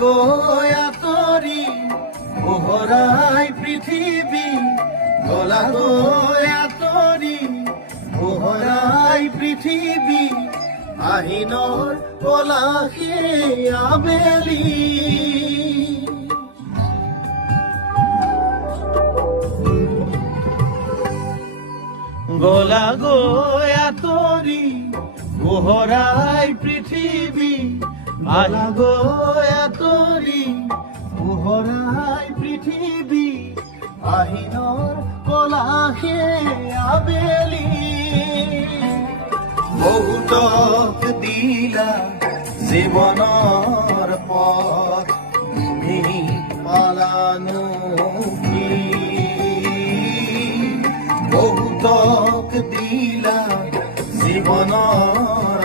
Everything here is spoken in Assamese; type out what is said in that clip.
গো আতৰি পোহৰাই পৃথিৱী, গলা গো আতৰি পোহৰাই পৃথিৱী, আহিনৰ পলাশে আবেলি। গলা গো আতৰি পোহৰাই পৃথিৱী, গলা গো আতৰি পোহৰাই পৃথিৱী, আহিনৰ পলাশে আবেলি। বহুতক দিলা জীৱনৰ পথ, তুমি পালানো কি? বহুতক দিলা জীৱনৰ